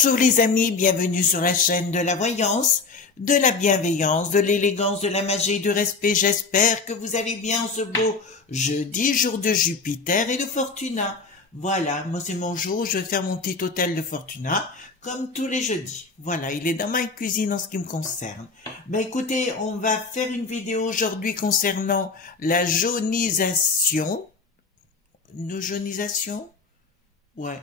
Bonjour les amis, bienvenue sur la chaîne de la voyance, de la bienveillance, de l'élégance, de la magie et du respect. J'espère que vous allez bien en ce beau jeudi, jour de Jupiter et de Fortuna. Voilà, moi c'est mon jour, je vais faire mon petit hôtel de Fortuna, comme tous les jeudis. Voilà, il est dans ma cuisine en ce qui me concerne. Ben écoutez, on va faire une vidéo aujourd'hui concernant la jaunisation. Nos jaunisations? Ouais,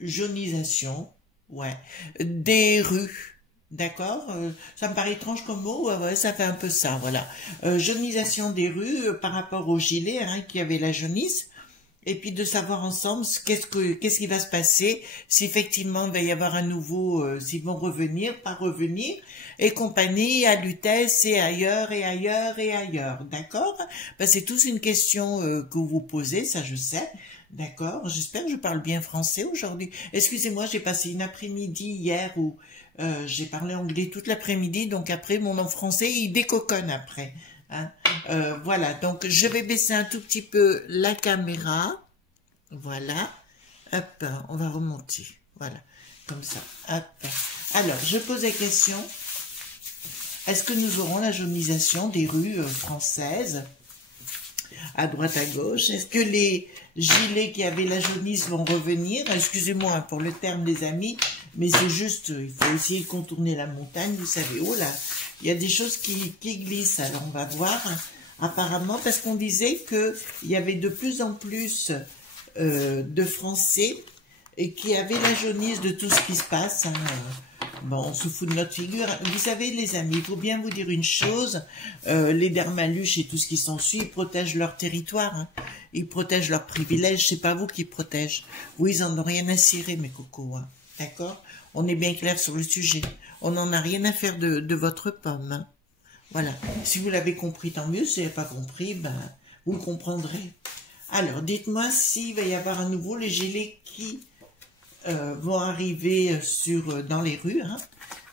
jaunisation, ouais, des rues, d'accord, ça me paraît étrange comme mot, ouais, ça fait un peu ça, voilà, jaunisation des rues par rapport au gilet, hein, qui avait la jaunisse, et puis de savoir ensemble qu'est-ce qui va se passer, si effectivement il va y avoir un nouveau, s'ils vont revenir, pas revenir, et compagnie, à Lutèce, et ailleurs, et ailleurs, et ailleurs, d'accord? Ben, c'est tous une question que vous posez, ça je sais. D'accord, j'espère que je parle bien français aujourd'hui. Excusez-moi, j'ai passé une après-midi hier où j'ai parlé anglais toute l'après-midi, donc après mon français il décoconne après. Hein. Voilà, donc je vais baisser un tout petit peu la caméra. Voilà, hop, on va remonter. Voilà, comme ça. Hop. Alors, je pose la question. Est-ce que nous aurons la jaunisation des rues françaises ? À droite, à gauche. Est-ce que les gilets qui avaient la jaunisse vont revenir? Excusez-moi pour le terme des amis, mais c'est juste, il faut essayer de contourner la montagne, vous savez. Oh là, il y a des choses qui glissent, alors on va voir. Apparemment, parce qu'on disait qu'il y avait de plus en plus de Français et qui avaient la jaunisse de tout ce qui se passe. Hein. Bon, on se fout de notre figure. Vous savez, les amis, il faut bien vous dire une chose. Les dermaluches et tout ce qui s'ensuit, ils protègent leur territoire. Hein. Ils protègent leurs privilèges. C'est pas vous qui protègent. Vous, ils en ont rien à cirer, mes cocos. Hein. D'accord? On est bien clair sur le sujet. On n'en a rien à faire de votre pomme. Hein. Voilà. Si vous l'avez compris, tant mieux. Si vous n'avez pas compris, ben, vous le comprendrez. Alors, dites-moi s'il va y avoir à nouveau les gilets qui... vont arriver dans les rues, hein,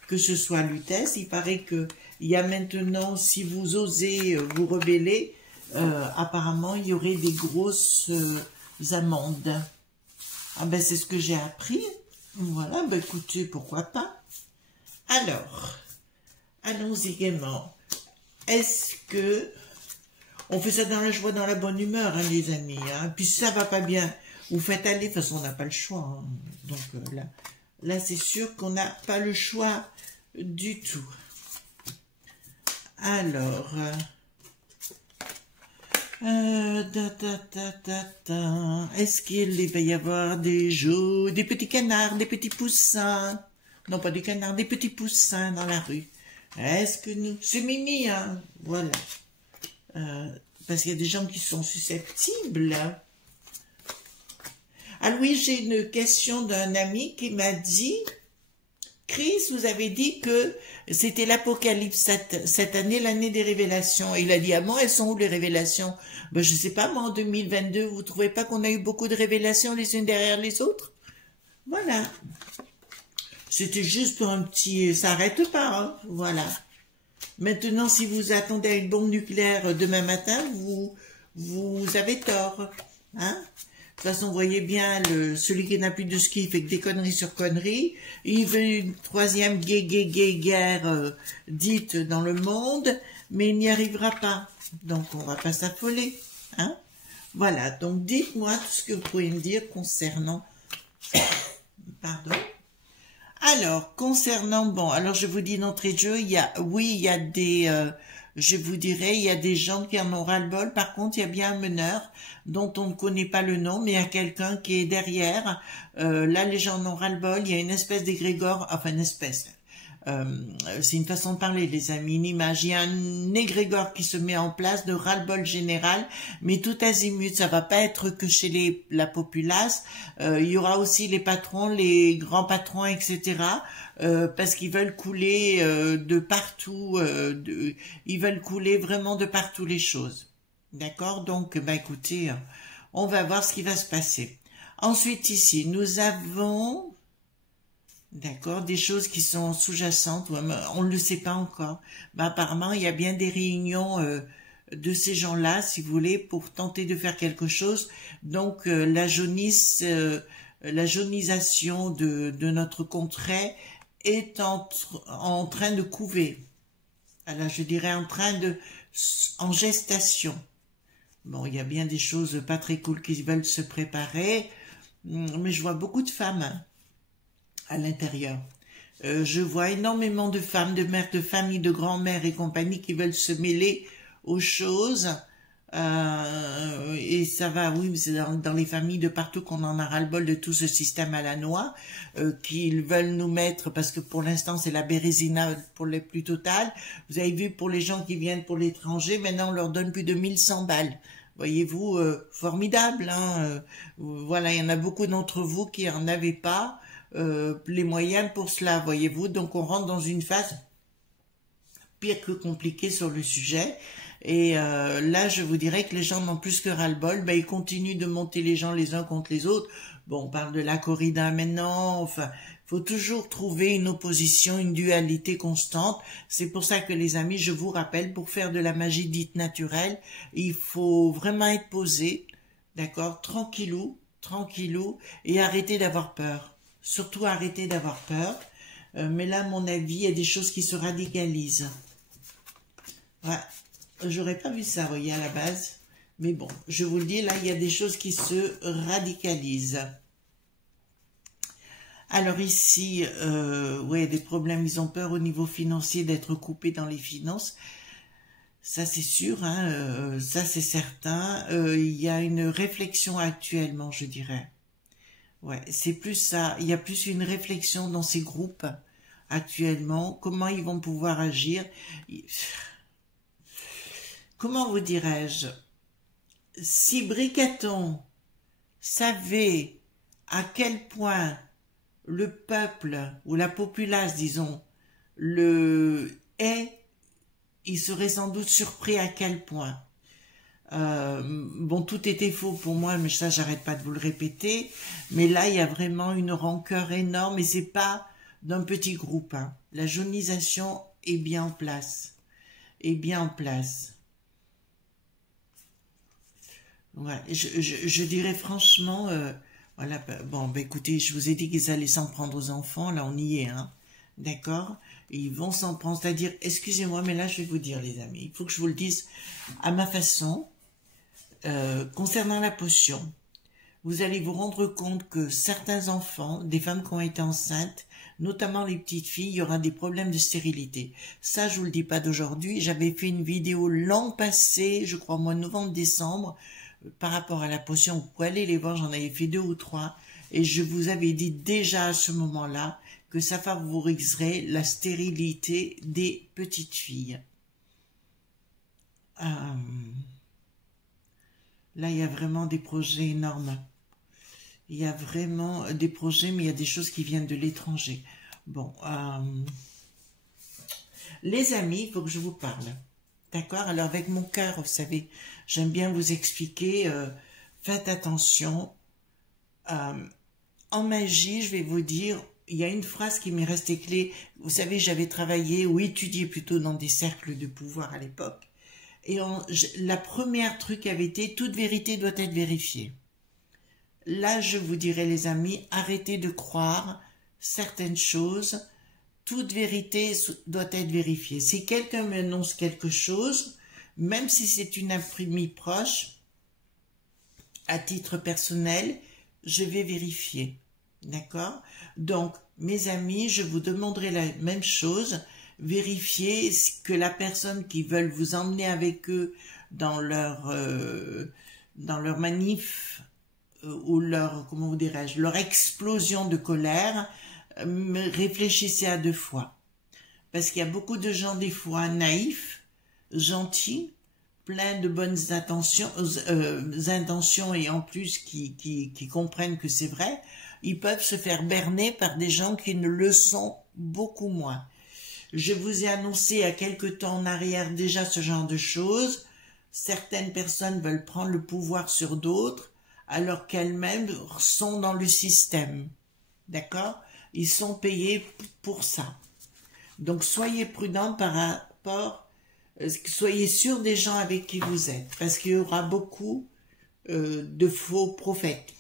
que ce soit à Lutèce. Il paraît que il y a maintenant, si vous osez vous rebeller, apparemment il y aurait des grosses amendes. Ah ben c'est ce que j'ai appris. Voilà, ben écoutez, pourquoi pas. Alors, allons-y gaiement. Est-ce que on fait ça dans la joie, dans la bonne humeur, hein, les amis, hein, puis ça va pas bien, vous faites aller, de toute façon on n'a pas le choix, hein. Donc là c'est sûr qu'on n'a pas le choix du tout. Alors, est-ce qu'il va y avoir des petits canards, des petits poussins, non pas des canards, des petits poussins dans la rue? Est-ce que nous, c'est Mimi, hein, voilà. Parce qu'il y a des gens qui sont susceptibles. Ah oui, j'ai une question d'un ami qui m'a dit, Chris, vous avez dit que c'était l'Apocalypse cette année, l'année des révélations. Et il a dit, ah bon, elles sont où les révélations? Ben, je sais pas, moi, en 2022, vous trouvez pas qu'on a eu beaucoup de révélations les unes derrière les autres? Voilà. C'était juste pour un petit... Ça n'arrête pas, hein, voilà. Maintenant, si vous attendez à une bombe nucléaire demain matin, vous avez tort. Hein? De toute façon, vous voyez bien, celui qui n'a plus de ski, il fait que des conneries sur conneries. Il veut une troisième guerre dite dans le monde, mais il n'y arrivera pas. Donc, on va pas s'affoler. Hein? Voilà, donc dites-moi tout ce que vous pouvez me dire concernant... Pardon. Alors, concernant, bon, alors je vous dis d'entrée de jeu, il y a des, je vous dirais, il y a des gens qui en ont ras-le-bol. Par contre, il y a bien un meneur dont on ne connaît pas le nom, mais il y a quelqu'un qui est derrière. Là, les gens en ont ras-le-bol. Il y a une espèce d'égrégore, enfin une espèce. C'est une façon de parler, les amis, une image. Il y a un égrégore qui se met en place de ras-le-bol général, mais tout azimut. Ça va pas être que chez la populace. Il y aura aussi les patrons, les grands patrons, etc. Parce qu'ils veulent couler de partout. Ils veulent couler vraiment de partout les choses. D'accord? Donc, bah écoutez, on va voir ce qui va se passer. Ensuite, ici, nous avons... D'accord, des choses qui sont sous-jacentes, on ne le sait pas encore. Ben, apparemment, il y a bien des réunions de ces gens-là, si vous voulez, pour tenter de faire quelque chose. Donc, la jaunisse la jaunisation de notre contrée est en train de couver. Alors, je dirais en gestation. Bon, il y a bien des choses pas très cool qui veulent se préparer, mais je vois beaucoup de femmes à l'intérieur. Je vois énormément de femmes, de mères de famille, de grand-mères et compagnie qui veulent se mêler aux choses. Et ça va, oui, c'est dans les familles de partout qu'on en a ras-le-bol de tout ce système à la noix qu'ils veulent nous mettre, parce que pour l'instant c'est la bérésina pour les plus totales. Vous avez vu, pour les gens qui viennent pour l'étranger, maintenant on leur donne plus de 1100 balles. Voyez-vous, formidable, hein. Voilà, il y en a beaucoup d'entre vous qui en avaient pas les moyens pour cela, voyez-vous. Donc on rentre dans une phase pire que compliquée sur le sujet. Et là, je vous dirais que les gens n'ont plus que ras-le-bol. Ben, ils continuent de monter les gens les uns contre les autres. Bon, on parle de la corrida maintenant. Enfin, faut toujours trouver une opposition, une dualité constante. C'est pour ça que, les amis, je vous rappelle, pour faire de la magie dite naturelle, il faut vraiment être posé, d'accord, tranquillou, tranquillou, et arrêter d'avoir peur. Surtout arrêter d'avoir peur. Mais là, à mon avis, il y a des choses qui se radicalisent. Ouais. J'aurais pas vu ça, vous voyez, à la base. Mais bon, je vous le dis, là, il y a des choses qui se radicalisent. Alors ici, ouais, des problèmes, ils ont peur au niveau financier d'être coupés dans les finances. Ça, c'est sûr, hein, ça, c'est certain. Il y a une réflexion actuellement, je dirais. Ouais, c'est plus ça. Il y a plus une réflexion dans ces groupes actuellement. Comment ils vont pouvoir agir? Comment vous dirais-je? Si Bricaton savait à quel point le peuple, ou la populace, disons, le est, il serait sans doute surpris à quel point. Bon, tout était faux pour moi, mais ça, j'arrête pas de vous le répéter. Mais là, il y a vraiment une rancœur énorme, et c'est pas d'un petit groupe, hein. La jaunisation est bien en place. Est bien en place. Ouais, je dirais franchement, voilà, bon, bah, écoutez, je vous ai dit qu'ils allaient s'en prendre aux enfants, là on y est, hein, d'accord? Ils vont s'en prendre, c'est-à-dire, excusez-moi, mais là je vais vous dire, les amis, il faut que je vous le dise à ma façon, concernant la potion. Vous allez vous rendre compte que certains enfants, des femmes qui ont été enceintes, notamment les petites filles, il y aura des problèmes de stérilité. Ça, je vous le dis pas d'aujourd'hui, j'avais fait une vidéo l'an passé, je crois au mois de novembre-décembre, par rapport à la potion. Vous pouvez aller les voir, j'en avais fait 2 ou 3, et je vous avais dit déjà à ce moment-là que ça favoriserait la stérilité des petites filles. Là, il y a vraiment des projets énormes. Il y a vraiment des projets, mais il y a des choses qui viennent de l'étranger. Bon, les amis, il faut que je vous parle. D'accord? Alors, avec mon cœur, vous savez, j'aime bien vous expliquer, faites attention. En magie, je vais vous dire, il y a une phrase qui m'est restée clé. Vous savez, j'avais travaillé, ou étudié plutôt, dans des cercles de pouvoir à l'époque. Et la première truc avait été, toute vérité doit être vérifiée. Là, je vous dirais, les amis, arrêtez de croire certaines choses. Toute vérité doit être vérifiée. Si quelqu'un m'annonce quelque chose, même si c'est une imprimée proche, à titre personnel, je vais vérifier. D'accord? Donc, mes amis, je vous demanderai la même chose. Vérifiez que la personne qui veut vous emmener avec eux dans leur manif ou leur, comment vous dirais-je, leur explosion de colère, réfléchissez à 2 fois. Parce qu'il y a beaucoup de gens, des fois, naïfs, gentils, pleins de bonnes intentions et en plus qui comprennent que c'est vrai, ils peuvent se faire berner par des gens qui ne le sont beaucoup moins. Je vous ai annoncé il y a quelque temps en arrière déjà ce genre de choses. Certaines personnes veulent prendre le pouvoir sur d'autres, alors qu'elles-mêmes sont dans le système. D'accord? Ils sont payés pour ça. Donc, soyez prudents par rapport, soyez sûrs des gens avec qui vous êtes, parce qu'il y aura beaucoup de faux prophètes.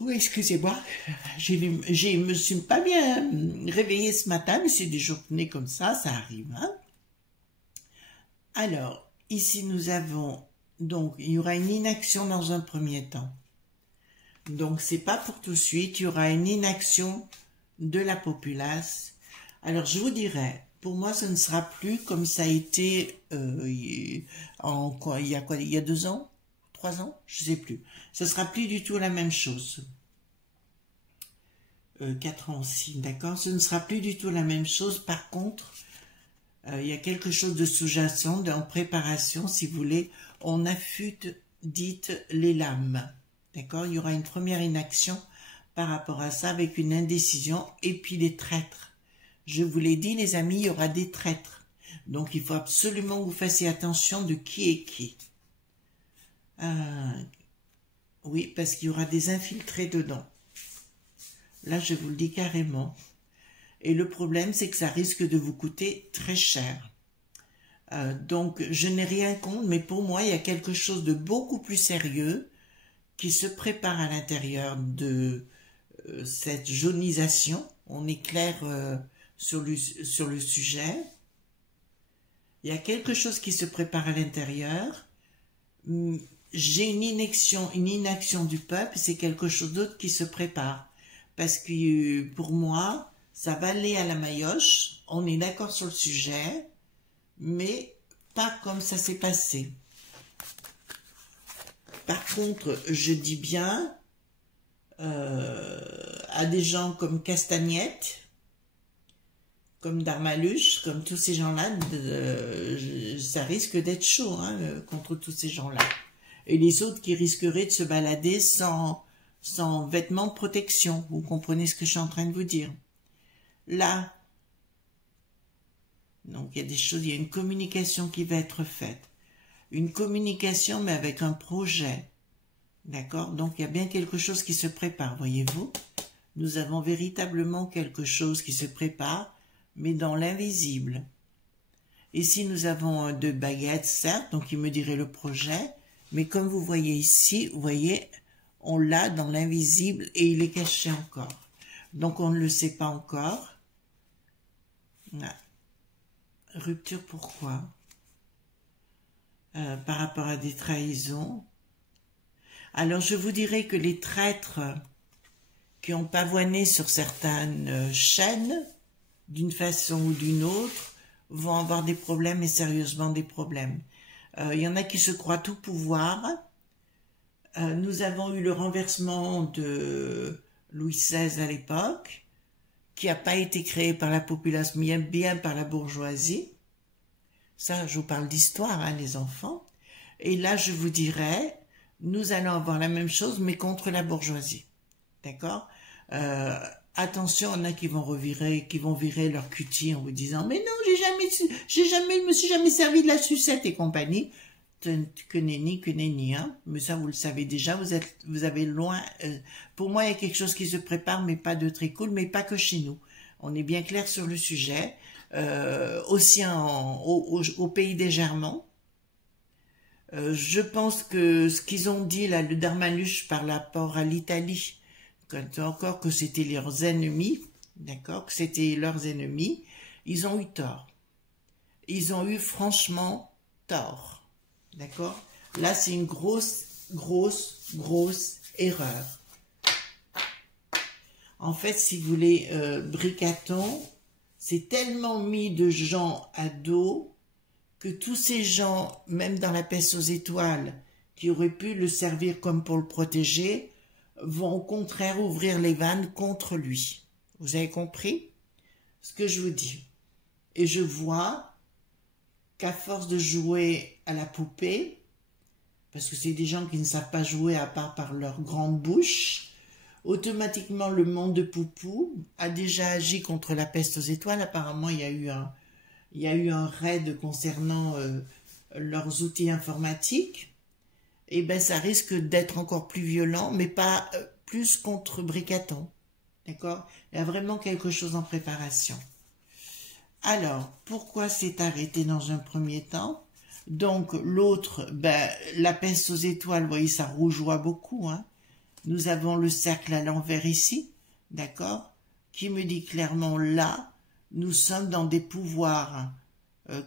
Oui, excusez-moi, je me suis pas bien réveillée ce matin, mais c'est des journées comme ça arrive. Hein. Alors, ici nous avons, donc, il y aura une inaction dans un premier temps. Donc, c'est pas pour tout de suite, il y aura une inaction de la populace. Alors, je vous dirais, pour moi, ce ne sera plus comme ça a été il y a 2 ans 3 ans, je sais plus. Ce sera plus du tout la même chose. 4 ans aussi, d'accord. Ce ne sera plus du tout la même chose. Par contre, il y a quelque chose de sous-jacent, en préparation, si vous voulez. On affûte, dites, les lames. D'accord. Il y aura une première inaction par rapport à ça, avec une indécision, et puis les traîtres. Je vous l'ai dit, les amis, il y aura des traîtres. Donc, il faut absolument que vous fassiez attention de qui est qui. Oui, parce qu'il y aura des infiltrés dedans. Là, je vous le dis carrément. Et le problème, c'est que ça risque de vous coûter très cher. Donc, je n'ai rien contre, mais pour moi, il y a quelque chose de beaucoup plus sérieux qui se prépare à l'intérieur de cette jaunisation. On est clair sur le sujet. Il y a quelque chose qui se prépare à l'intérieur. J'ai une inaction du peuple, c'est quelque chose d'autre qui se prépare. Parce que pour moi, ça va aller à la maillotche, on est d'accord sur le sujet, mais pas comme ça s'est passé. Par contre, je dis bien à des gens comme Castagnette, comme Darmaluche, comme tous ces gens-là, ça risque d'être chaud contre tous ces gens-là. Et les autres qui risqueraient de se balader sans vêtements de protection. Vous comprenez ce que je suis en train de vous dire. Là, donc il y a des choses, il y a une communication qui va être faite. Une communication, mais avec un projet. D'accord? Donc il y a bien quelque chose qui se prépare, voyez-vous? Nous avons véritablement quelque chose qui se prépare, mais dans l'invisible. Ici, nous avons 2 baguettes, certes, donc il me dirait le projet, mais comme vous voyez ici, vous voyez, on l'a dans l'invisible et il est caché encore. Donc on ne le sait pas encore. Ah. Rupture, pourquoi? Par rapport à des trahisons. Alors je vous dirais que les traîtres qui ont pavoisé sur certaines chaînes, d'une façon ou d'une autre, vont avoir des problèmes et sérieusement des problèmes. Il y en a qui se croient tout pouvoir. Nous avons eu le renversement de Louis XVI à l'époque, qui n'a pas été créé par la population, mais bien par la bourgeoisie. Ça, je vous parle d'histoire, les enfants. Et là, je vous dirais, nous allons avoir la même chose, mais contre la bourgeoisie. D'accord? Attention, il y en a qui vont virer leur cutie en vous disant, mais non, je me suis jamais servi de la sucette et compagnie. Que nenni, hein. Mais ça, vous le savez déjà, vous avez loin, pour moi, il y a quelque chose qui se prépare, mais pas de très cool, mais pas que chez nous. On est bien clair sur le sujet. Aussi au pays des Germans. Je pense que ce qu'ils ont dit, là, le Darmaluche par rapport à l'Italie, encore que c'était leurs ennemis, d'accord, que c'était leurs ennemis, ils ont eu tort. Ils ont eu franchement tort. D'accord? Là, c'est une grosse erreur. En fait, si vous voulez, Bricaton, c'est tellement mis de gens à dos que tous ces gens, même dans la peste aux étoiles, qui auraient pu le servir comme pour le protéger, vont au contraire ouvrir les vannes contre lui. Vous avez compris ce que je vous dis? Et je vois qu'à force de jouer à la poupée, parce que c'est des gens qui ne savent pas jouer à part par leur grande bouche, automatiquement le monde de Poupou a déjà agi contre la peste aux étoiles. Apparemment, il y a eu un raid concernant leurs outils informatiques. Et ben, ça risque d'être encore plus violent, mais pas plus contre Bricaton. D'accord? Il y a vraiment quelque chose en préparation. Alors, pourquoi c'est arrêté dans un premier temps? Donc, l'autre, ben, la peste aux étoiles, vous voyez, ça rougeoie beaucoup, hein. Nous avons le cercle à l'envers ici, d'accord, qui me dit clairement là, nous sommes dans des pouvoirs,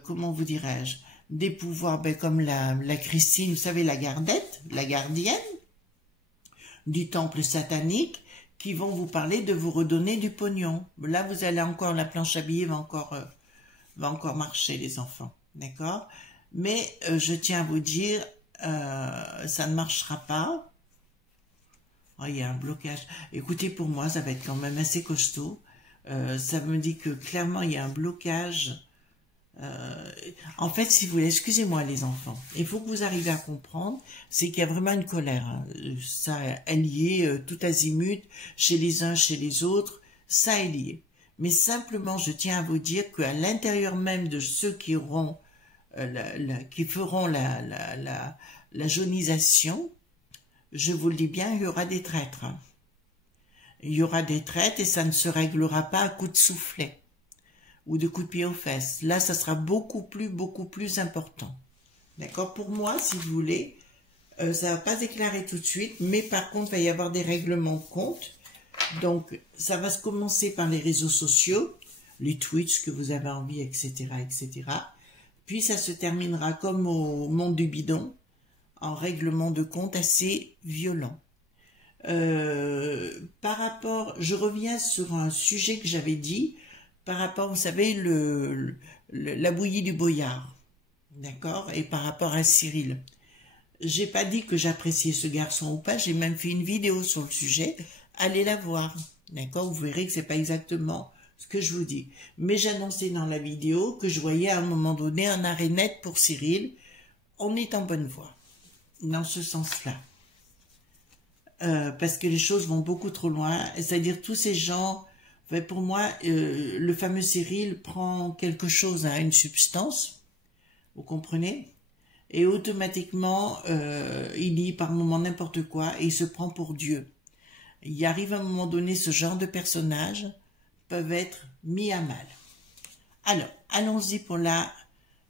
comment vous dirais-je, des pouvoirs comme la Christine, vous savez, la gardette, la gardienne du temple satanique, qui vont vous parler de vous redonner du pognon. Là, vous allez encore, la planche à billets va encore marcher, les enfants, d'accord? Mais je tiens à vous dire, ça ne marchera pas. Oh, il y a un blocage. Écoutez, pour moi, ça va être quand même assez costaud. Ça me dit que clairement, il y a un blocage. En fait, si vous voulez, excusez-moi les enfants, il faut que vous arriviez à comprendre, c'est qu'il y a vraiment une colère. Hein. Ça est lié tout azimut, chez les uns, chez les autres, ça est lié. Mais simplement, je tiens à vous dire qu'à l'intérieur même de ceux qui auront, qui feront la jaunisation, je vous le dis bien, il y aura des traîtres. Hein. Il y aura des traîtres et ça ne se réglera pas à coups de soufflet ou de coups de pied aux fesses. Là, ça sera beaucoup plus important. D'accord? Pour moi, si vous voulez, ça va pas éclairer tout de suite, mais par contre, il va y avoir des règlements de compte. Donc, ça va se commencer par les réseaux sociaux, les Twitch que vous avez envie, etc., etc. Puis, ça se terminera comme au monde du bidon, en règlement de compte assez violent. Par rapport, je reviens sur un sujet que j'avais dit, par rapport, vous savez, la bouillie du boyard, d'accord, et par rapport à Cyril. J'ai pas dit que j'appréciais ce garçon ou pas, j'ai même fait une vidéo sur le sujet, allez la voir, d'accord, vous verrez que c'est pas exactement ce que je vous dis. Mais j'annonçais dans la vidéo que je voyais à un moment donné un arrêt net pour Cyril, on est en bonne voie, dans ce sens-là. Parce que les choses vont beaucoup trop loin, c'est-à-dire tous ces gens... Pour moi, le fameux Cyril prend quelque chose, hein, une substance, vous comprenez? Et automatiquement, il dit par moment n'importe quoi et il se prend pour Dieu. Il arrive à un moment donné, ce genre de personnages peuvent être mis à mal. Alors, allons-y pour là.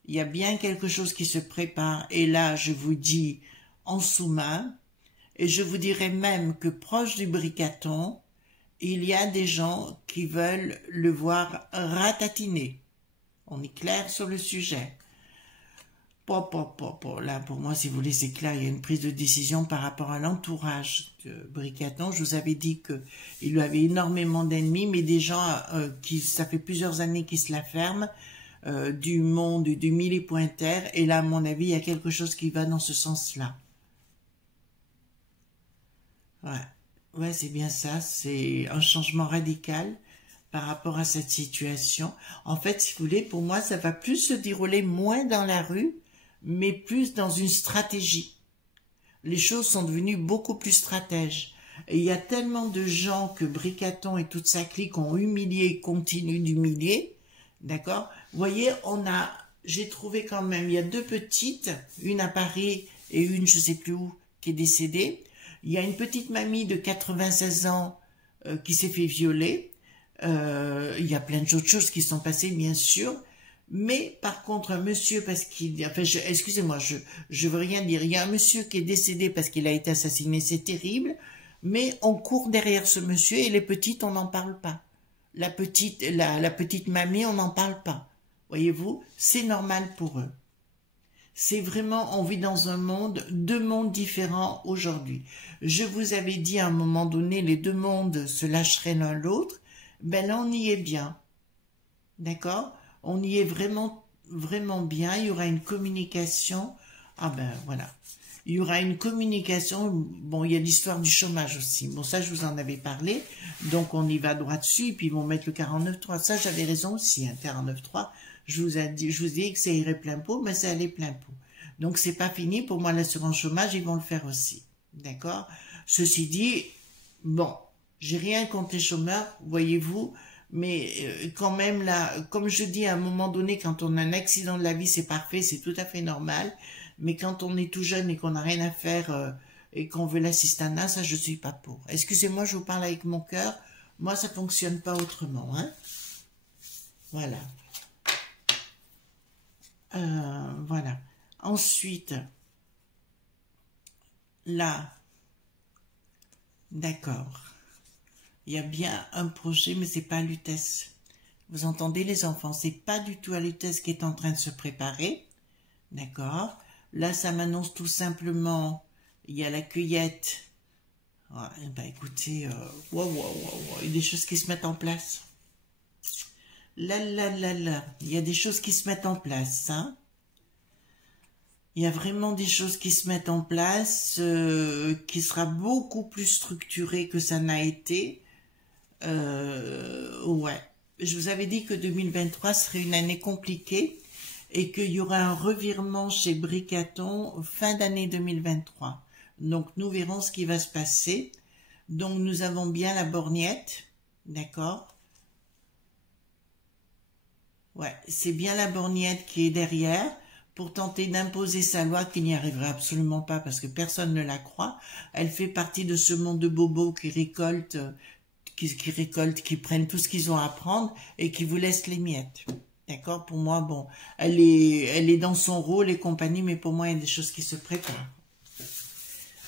Il y a bien quelque chose qui se prépare et là, je vous dis en sous-main, et je vous dirais même que proche du Bricaton, il y a des gens qui veulent le voir ratatiner. On est clair sur le sujet. Là, pour moi, si vous voulez, c'est clair, il y a une prise de décision par rapport à l'entourage de Bricaton. Je vous avais dit qu'il lui avait énormément d'ennemis, mais des gens ça fait plusieurs années qu'ils se la ferment, du monde, du mille et pointer. Et là, à mon avis, il y a quelque chose qui va dans ce sens-là. Ouais. Ouais, c'est bien ça, c'est un changement radical par rapport à cette situation. En fait, si vous voulez, pour moi, ça va plus se dérouler moins dans la rue, mais plus dans une stratégie. Les choses sont devenues beaucoup plus stratèges. Et il y a tellement de gens que Bricaton et toute sa clique ont humilié et continuent d'humilier, d'accord? Vous voyez, j'ai trouvé quand même, il y a deux petites, une à Paris et une je sais plus où, qui est décédée. Il y a une petite mamie de 96 ans qui s'est fait violer. Il y a plein d'autres choses qui sont passées, bien sûr. Mais par contre, un monsieur, parce qu'il... Enfin, excusez-moi, je veux rien dire. Il y a un monsieur qui est décédé parce qu'il a été assassiné, c'est terrible. Mais on court derrière ce monsieur et les petites, on n'en parle pas. La petite mamie, on n'en parle pas. Voyez-vous, c'est normal pour eux. C'est vraiment, on vit dans un monde, deux mondes différents aujourd'hui. Je vous avais dit à un moment donné, les deux mondes se lâcheraient l'un l'autre. Ben là, on y est bien. D'accord? On y est vraiment, vraiment bien. Il y aura une communication. Ah ben voilà. Il y aura une communication. Bon, il y a l'histoire du chômage aussi. Bon, ça, je vous en avais parlé. Donc, on y va droit dessus. Et puis, ils vont mettre le 49.3. Ça, j'avais raison aussi. Hein, 49.3. Je vous ai dit que ça irait plein pot, mais ça allait plein pot. Donc, c'est pas fini. Pour moi, l'assurance chômage, ils vont le faire aussi. D'accord? Ceci dit, bon, j'ai rien contre les chômeurs, voyez-vous, mais quand même, là, comme je dis, à un moment donné, quand on a un accident de la vie, c'est parfait, c'est tout à fait normal. Mais quand on est tout jeune et qu'on n'a rien à faire et qu'on veut l'assistanat, ça, je suis pas pour. Excusez-moi, je vous parle avec mon cœur. Moi, ça fonctionne pas autrement, hein. Voilà. Voilà. Ensuite, là, D'accord. Il y a bien un projet, mais c'est pas à Lutèce. Vous entendez les enfants, c'est pas du tout à Lutèce qui est en train de se préparer. D'accord. Là, ça m'annonce tout simplement, il y a la cueillette. Ouais, bah écoutez, il y a des choses qui se mettent en place. Là, il y a des choses qui se mettent en place, hein. Il y a vraiment des choses qui se mettent en place, qui sera beaucoup plus structuré que ça n'a été. Ouais. Je vous avais dit que 2023 serait une année compliquée et qu'il y aura un revirement chez Bricaton fin d'année 2023. Donc, nous verrons ce qui va se passer. Donc, nous avons bien la borgnette, d'accord? Ouais, c'est bien la borgnette qui est derrière pour tenter d'imposer sa loi qui n'y arrivera absolument pas parce que personne ne la croit. Elle fait partie de ce monde de bobos qui récoltent, qui prennent tout ce qu'ils ont à prendre et qui vous laissent les miettes. D'accord? Pour moi, bon, elle est dans son rôle et compagnie, mais pour moi, il y a des choses qui se préparent.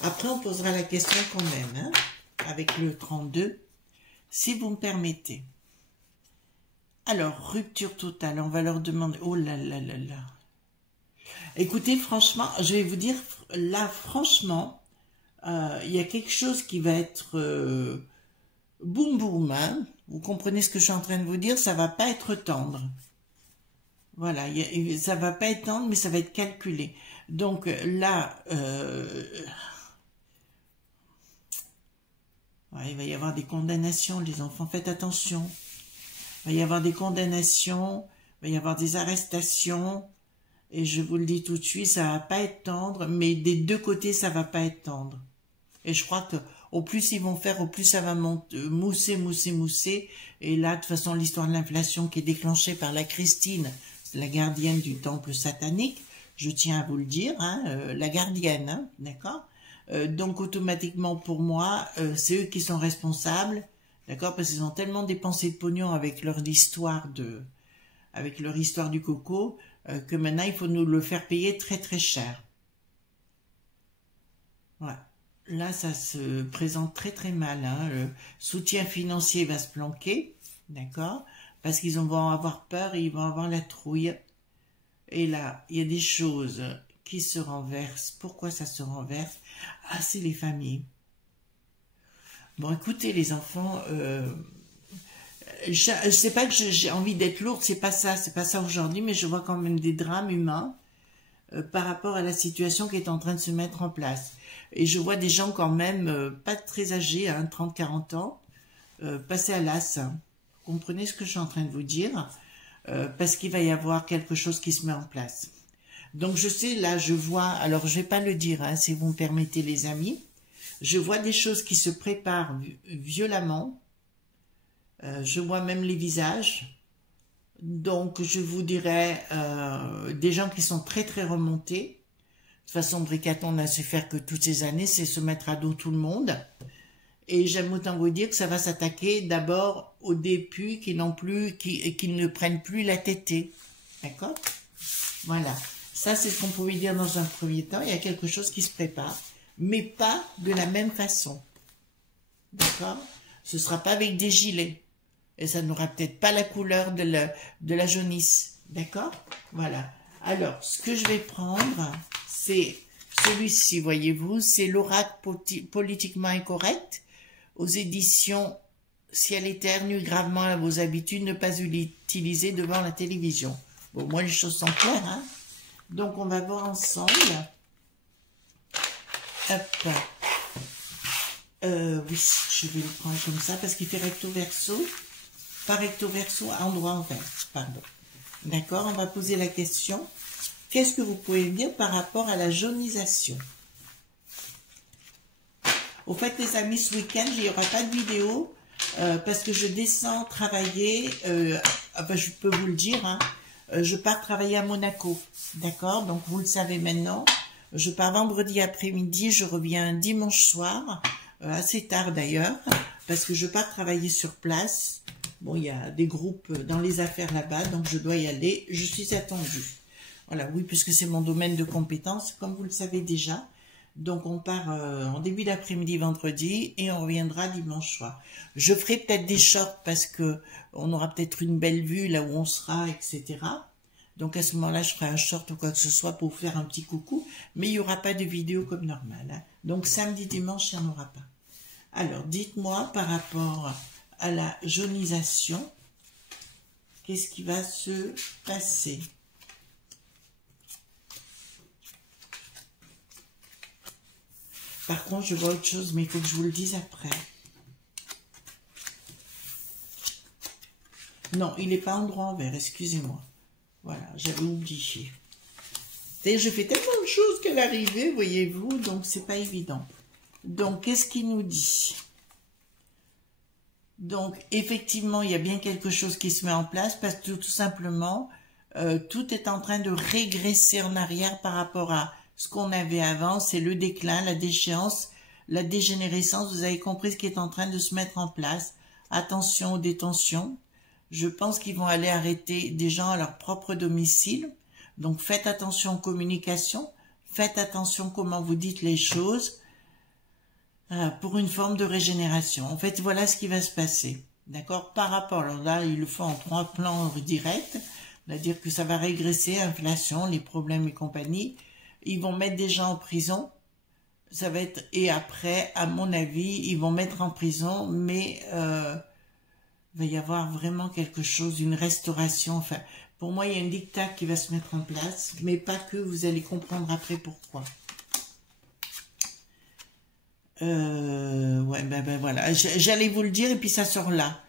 Après, on posera la question quand même, hein, avec le 32, si vous me permettez. Alors, rupture totale, on va leur demander... Oh là là là là. Écoutez, franchement, je vais vous dire, là, franchement, il y a quelque chose qui va être... boum boum, hein. Vous comprenez ce que je suis en train de vous dire, ça va pas être tendre. Voilà, ça va pas être tendre, mais ça va être calculé. Donc là, ouais, il va y avoir des condamnations, les enfants, faites attention. Il va y avoir des condamnations, il va y avoir des arrestations, et je vous le dis tout de suite, ça va pas être tendre, mais des deux côtés, ça va pas être tendre. Et je crois que au plus ils vont faire, au plus ça va mousser. Et là, de toute façon, l'histoire de l'inflation qui est déclenchée par la Christine, la gardienne du temple satanique, je tiens à vous le dire, hein, la gardienne, hein, d'accord? Donc automatiquement pour moi, c'est eux qui sont responsables, d'accord? Parce qu'ils ont tellement dépensé de pognon avec leur histoire du coco, que maintenant il faut nous le faire payer très très cher. Voilà. Là, ça se présente très très mal, hein. Le soutien financier va se planquer, d'accord? Parce qu'ils vont avoir peur et ils vont avoir la trouille. Et là, il y a des choses qui se renversent. Pourquoi ça se renverse? Ah, c'est les familles. Bon, écoutez, les enfants, sais pas que j'ai envie d'être lourde, c'est pas ça aujourd'hui, mais je vois quand même des drames humains par rapport à la situation qui est en train de se mettre en place. Et je vois des gens quand même pas très âgés, hein, 30-40 ans, passer à l'as. Vous comprenez ce que je suis en train de vous dire? Parce qu'il va y avoir quelque chose qui se met en place. Donc je sais, là je vois, alors je vais pas le dire, hein, si vous me permettez les amis, je vois des choses qui se préparent violemment, je vois même les visages, donc je vous dirais des gens qui sont très très remontés. De toute façon, Bricaton n'a su faire que toutes ces années, c'est se mettre à dos tout le monde. Et j'aime autant vous dire que ça va s'attaquer d'abord aux dépus qui ne prennent plus la tétée. D'accord? Voilà. Ça, c'est ce qu'on pouvait dire dans un premier temps. Il y a quelque chose qui se prépare, mais pas de la même façon. D'accord? Ce ne sera pas avec des gilets. Et ça n'aura peut-être pas la couleur de la jaunisse. D'accord? Voilà. Alors, ce que je vais prendre, c'est celui-ci, voyez-vous, c'est l'oracle politiquement incorrect aux éditions Ciel éternue gravement à vos habitudes, ne pas l'utiliser devant la télévision. Bon, moi, les choses sont claires, hein? Donc, on va voir ensemble. Hop. Oui, je vais le prendre comme ça parce qu'il fait recto verso. Pas recto verso, endroit envers, pardon. D'accord, on va poser la question. Qu'est-ce que vous pouvez me dire par rapport à la jaunisation? Au fait, les amis, ce week-end, il n'y aura pas de vidéo parce que je descends travailler, enfin, je peux vous le dire, hein, je pars travailler à Monaco, d'accord? Donc, vous le savez maintenant. Je pars vendredi après-midi, je reviens dimanche soir, assez tard d'ailleurs, parce que je pars travailler sur place. Bon, il y a des groupes dans les affaires là-bas, donc je dois y aller. Je suis attendue. Voilà, oui, puisque c'est mon domaine de compétence, comme vous le savez déjà. Donc on part en début d'après-midi vendredi et on reviendra dimanche soir. Je ferai peut-être des shorts parce que on aura peut-être une belle vue là où on sera, etc. Donc à ce moment-là, je ferai un short ou quoi que ce soit pour vous faire un petit coucou, mais il n'y aura pas de vidéo comme normal, hein. Donc samedi, dimanche, il n'y en aura pas. Alors dites-moi par rapport à la jaunisation, qu'est-ce qui va se passer? Par contre, je vois autre chose, mais il faut que je vous le dise après. Non, il n'est pas en droit envers, excusez-moi. Voilà, j'avais oublié. D'ailleurs, je fais tellement de choses qu'à l'arrivée, voyez-vous, donc c'est pas évident. Donc, qu'est-ce qu'il nous dit? Donc, effectivement, il y a bien quelque chose qui se met en place parce que tout simplement, tout est en train de régresser en arrière par rapport à ce qu'on avait avant. C'est le déclin, la déchéance, la dégénérescence. Vous avez compris ce qui est en train de se mettre en place. Attention aux détentions. Je pense qu'ils vont aller arrêter des gens à leur propre domicile. Donc, faites attention aux communications. Faites attention comment vous dites les choses. Pour une forme de régénération. En fait, voilà ce qui va se passer. D'accord? Par rapport, alors là, ils le font en 3 plans directs. C'est-à-dire que ça va régresser, inflation, les problèmes et compagnie. Ils vont mettre des gens en prison. Ça va être, et après, à mon avis, ils vont mettre en prison, mais il va y avoir vraiment quelque chose, une restauration. Enfin, pour moi, il y a un diktat qui va se mettre en place, mais pas que, vous allez comprendre après pourquoi. Ouais, ben voilà, j'allais vous le dire et puis ça sort là.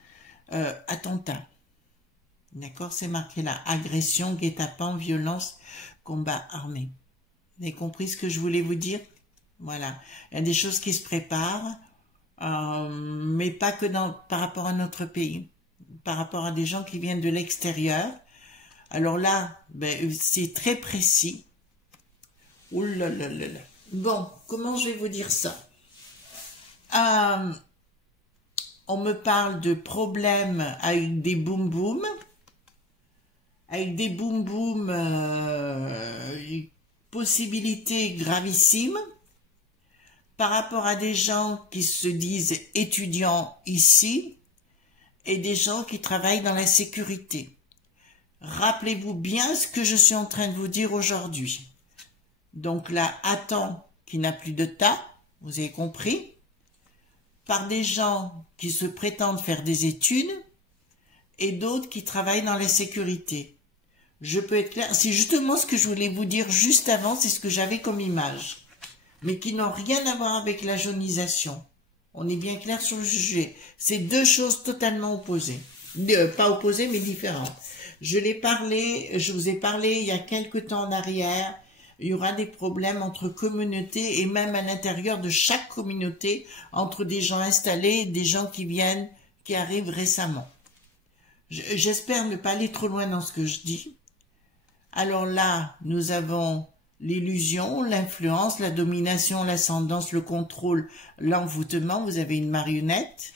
Attentat. D'accord, c'est marqué là. Agression, guet-apens, violence, combat armé. Vous avez compris ce que je voulais vous dire? Voilà. Il y a des choses qui se préparent, mais pas que par rapport à notre pays. Par rapport à des gens qui viennent de l'extérieur. Alors là, ben, c'est très précis. Ouh là là là là. Bon, comment je vais vous dire ça? On me parle de problèmes avec des boum-boum, possibilités gravissimes, par rapport à des gens qui se disent étudiants ici, et des gens qui travaillent dans la sécurité. Rappelez-vous bien ce que je suis en train de vous dire aujourd'hui. Donc là, attends qui n'a plus de tas, vous avez compris? Par des gens qui se prétendent faire des études et d'autres qui travaillent dans la sécurité. Je peux être clair, c'est justement ce que je voulais vous dire juste avant, c'est ce que j'avais comme image, mais qui n'ont rien à voir avec la jaunisation. On est bien clair sur le sujet. C'est deux choses totalement opposées. Pas opposées, mais différentes. Je vous ai parlé il y a quelque temps en arrière. Il y aura des problèmes entre communautés et même à l'intérieur de chaque communauté, entre des gens installés et des gens qui arrivent récemment. J'espère ne pas aller trop loin dans ce que je dis. Alors là, nous avons l'illusion, l'influence, la domination, l'ascendance, le contrôle, l'envoûtement. Vous avez une marionnette.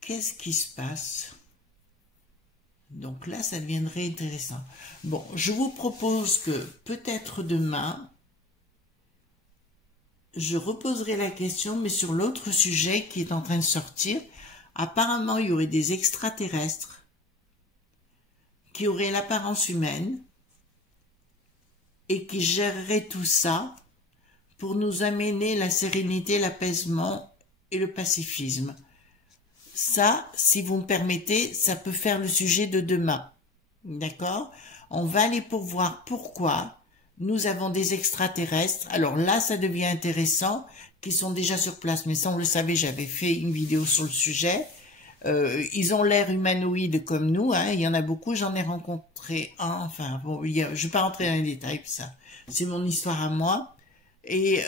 Qu'est-ce qui se passe ? Donc là, ça deviendrait intéressant. Bon, je vous propose que peut-être demain, je reposerai la question, mais sur l'autre sujet qui est en train de sortir. Apparemment, il y aurait des extraterrestres qui auraient l'apparence humaine et qui géreraient tout ça pour nous amener la sérénité, l'apaisement et le pacifisme. Ça, si vous me permettez, ça peut faire le sujet de demain. D'accord? On va aller pour voir pourquoi nous avons des extraterrestres. Alors là, ça devient intéressant, qui sont déjà sur place. Mais ça, on le savait, j'avais fait une vidéo sur le sujet. Ils ont l'air humanoïdes comme nous. Hein, il y en a beaucoup. J'en ai rencontré un. Enfin, bon, je ne vais pas rentrer dans les détails. Ça, c'est mon histoire à moi. Et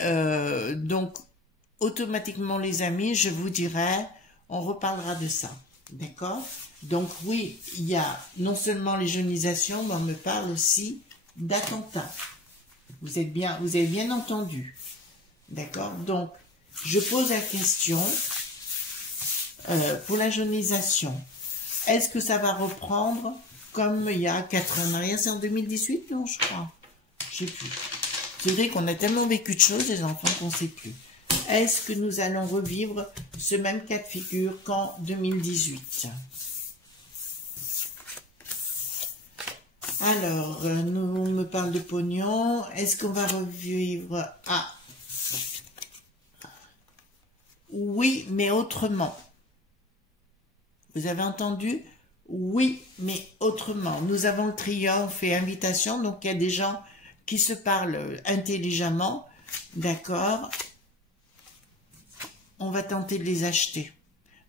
donc, automatiquement, les amis, je vous dirai... On reparlera de ça, d'accord? Donc oui, il y a non seulement les jaunisations, mais on me parle aussi d'attentats. Vous avez bien entendu, d'accord? Donc, je pose la question pour la jaunisation. Est-ce que ça va reprendre comme il y a 4 ans en arrière. C'est en 2018, non, je crois. Je sais plus. C'est vrai qu'on a tellement vécu de choses, les enfants, qu'on ne sait plus. Est-ce que nous allons revivre ce même cas de figure qu'en 2018? Alors, nous on me parle de pognon. Est-ce qu'on va revivre... Ah, oui, mais autrement. Vous avez entendu? Oui, mais autrement. Nous avons le triomphe et invitation, donc il y a des gens qui se parlent intelligemment, d'accord? On va tenter de les acheter.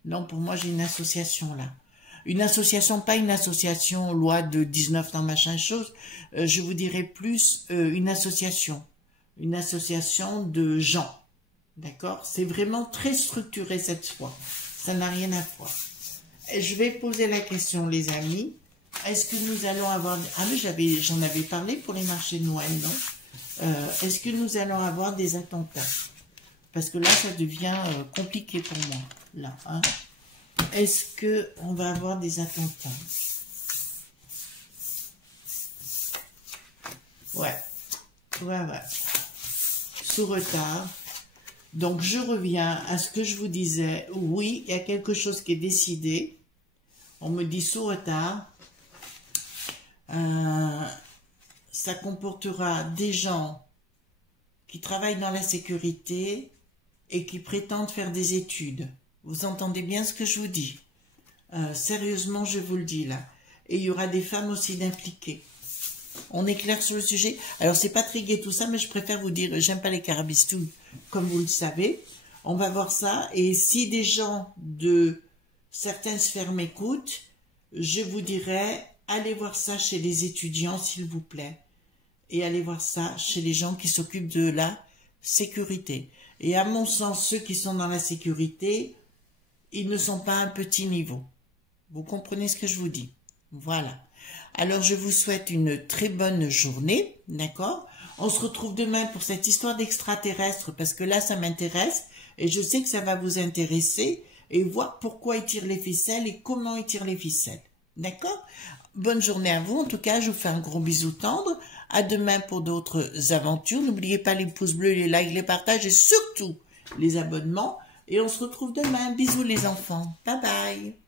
Non, pour moi, j'ai une association là. Une association, pas une association loi de 19 dans machin chose, je vous dirais plus une association de gens, d'accord? C'est vraiment très structuré cette fois, ça n'a rien à voir. Je vais poser la question, les amis, est-ce que nous allons avoir... Ah mais j'en avais parlé pour les marchés de Noël, non? Est-ce que nous allons avoir des attentats? Parce que là, ça devient compliqué pour moi, là, hein? Est-ce qu'on va avoir des attentats? Ouais. Sous retard. Donc, je reviens à ce que je vous disais. Oui, il y a quelque chose qui est décidé. On me dit sous retard. Ça comportera des gens qui travaillent dans la sécurité et qui prétendent faire des études. Vous entendez bien ce que je vous dis? Sérieusement, je vous le dis là. Et il y aura des femmes aussi d'impliquées. On est clair sur le sujet? Alors, c'est pas très gai tout ça, mais je préfère vous dire, j'aime pas les carabistouilles, comme vous le savez. On va voir ça. Et si des gens de certaines sphères m'écoutent, je vous dirais, allez voir ça chez les étudiants, s'il vous plaît. Et allez voir ça chez les gens qui s'occupent de la sécurité. Et à mon sens, ceux qui sont dans la sécurité, ils ne sont pas à un petit niveau. Vous comprenez ce que je vous dis? Voilà. Alors, je vous souhaite une très bonne journée, d'accord? On se retrouve demain pour cette histoire d'extraterrestres, parce que là, ça m'intéresse, et je sais que ça va vous intéresser, et voir pourquoi ils tirent les ficelles et comment ils tirent les ficelles. D'accord? Bonne journée à vous. En tout cas, je vous fais un gros bisou tendre. À demain pour d'autres aventures. N'oubliez pas les pouces bleus, les likes, les partages et surtout les abonnements. Et on se retrouve demain. Bisous les enfants. Bye bye.